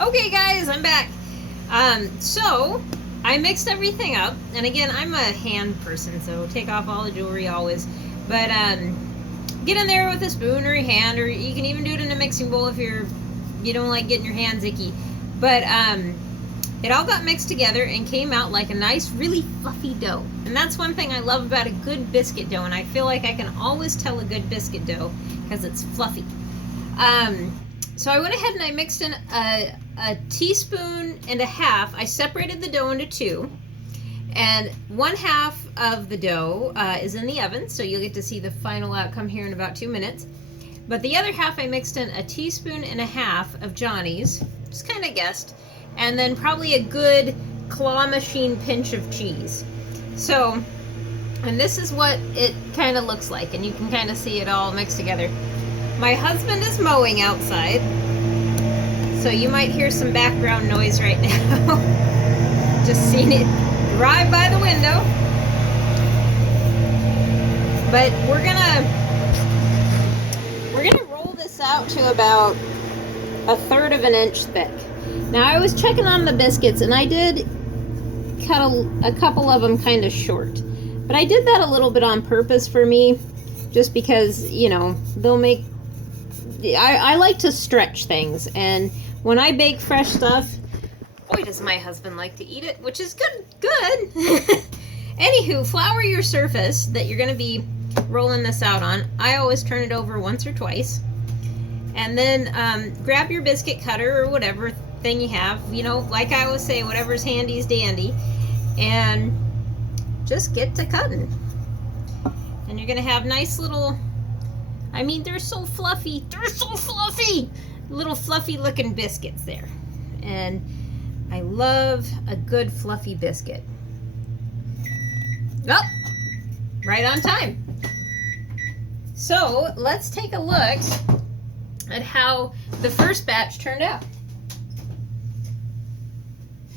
Okay guys, I'm back. So I mixed everything up, and again, I'm a hand person, so take off all the jewelry always. But get in there with a spoon or a hand, or you can even do it in a mixing bowl if you don't like getting your hands icky. But it all got mixed together and came out like a nice, really fluffy dough. And that's one thing I love about a good biscuit dough, and I feel like I can always tell a good biscuit dough because it's fluffy. So I went ahead and I mixed in a teaspoon and a half. I separated the dough into two, and 1/2 of the dough is in the oven, so you'll get to see the final outcome here in about 2 minutes. But the other half I mixed in a teaspoon and a half of Johnny's, just kind of guessed, and then probably a good claw machine pinch of cheese. So, and this is what it kind of looks like, and you can kind of see it all mixed together. My husband is mowing outside, so you might hear some background noise right now. Just seen it drive by the window. But we're gonna roll this out to about 1/3 of an inch thick. Now I was checking on the biscuits, and I did cut a couple of them kind of short. But I did that a little bit on purpose for me, just because, you know, they'll make... I like to stretch things, and when I bake fresh stuff, boy does my husband like to eat it, which is good. Anywho, flour your surface that you're going to be rolling this out on. I always turn it over once or twice, and then grab your biscuit cutter or whatever thing you have, you know, like I always say, whatever's handy is dandy, and just get to cutting. And you're going to have nice little... I mean, they're so fluffy. They're so fluffy! Little fluffy looking biscuits there. And I love a good fluffy biscuit. Oh, right on time. So let's take a look at how the first batch turned out.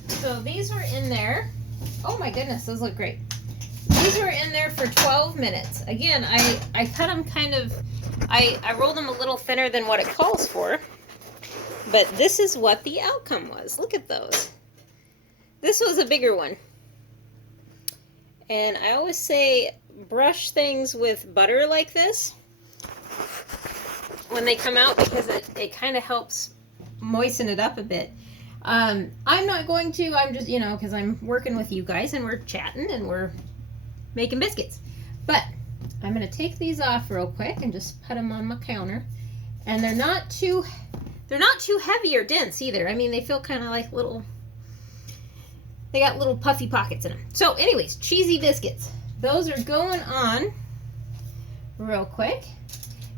So these were in there. Oh my goodness, those look great. These were in there for 12 minutes. Again, I cut them kind of... I rolled them a little thinner than what it calls for, but this is what the outcome was. Look at those. This was a bigger one. And I always say brush things with butter like this when they come out, because it kind of helps moisten it up a bit. I'm not going to, I'm just, you know, because I'm working with you guys and we're chatting and we're making biscuits. But I'm going to take these off real quick and just put them on my counter. And they're not too heavy or dense either. I mean, they feel kind of like little, they got little puffy pockets in them. So anyways, cheesy biscuits. Those are going on real quick.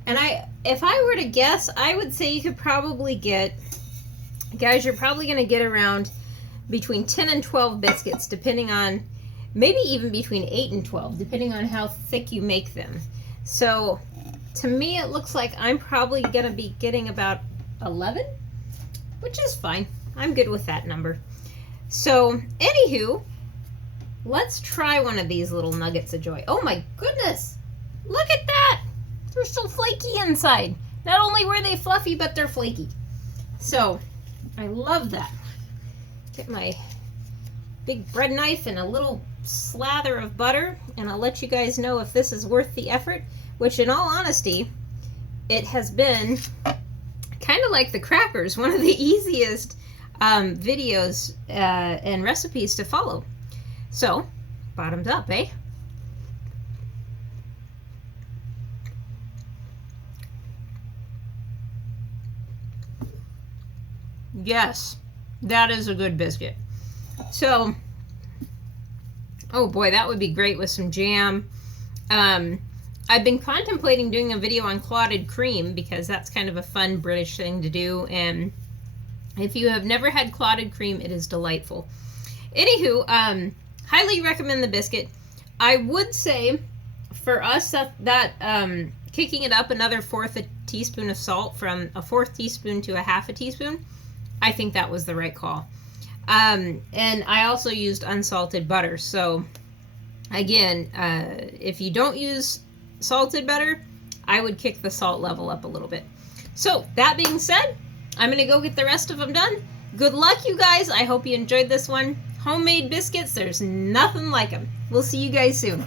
And if I were to guess, I would say you could probably get, guys, you're probably going to get around between 10 and 12 biscuits, depending on, maybe even between 8 and 12, depending on how thick you make them. So to me, it looks like I'm probably going to be getting about 11, which is fine. I'm good with that number. So anywho, let's try one of these little nuggets of joy. Oh my goodness, look at that. They're so flaky inside. Not only were they fluffy, but they're flaky. So I love that. Get my big bread knife and a little slather of butter, and I'll let you guys know if this is worth the effort, which in all honesty, it has been kind of like the crackers, one of the easiest videos and recipes to follow. So, bottoms up, eh? Yes, that is a good biscuit. So, oh boy, that would be great with some jam. I've been contemplating doing a video on clotted cream, because that's kind of a fun British thing to do, and if you have never had clotted cream, it is delightful. Anywho, highly recommend the biscuit. I would say for us that kicking it up another 1/4 teaspoon of salt, from a 1/4 teaspoon to a 1/2 teaspoon, I think that was the right call. And I also used unsalted butter. So again, if you don't use salted butter, I would kick the salt level up a little bit. So that being said, I'm going to go get the rest of them done. Good luck, you guys. I hope you enjoyed this one. Homemade biscuits, there's nothing like them. We'll see you guys soon.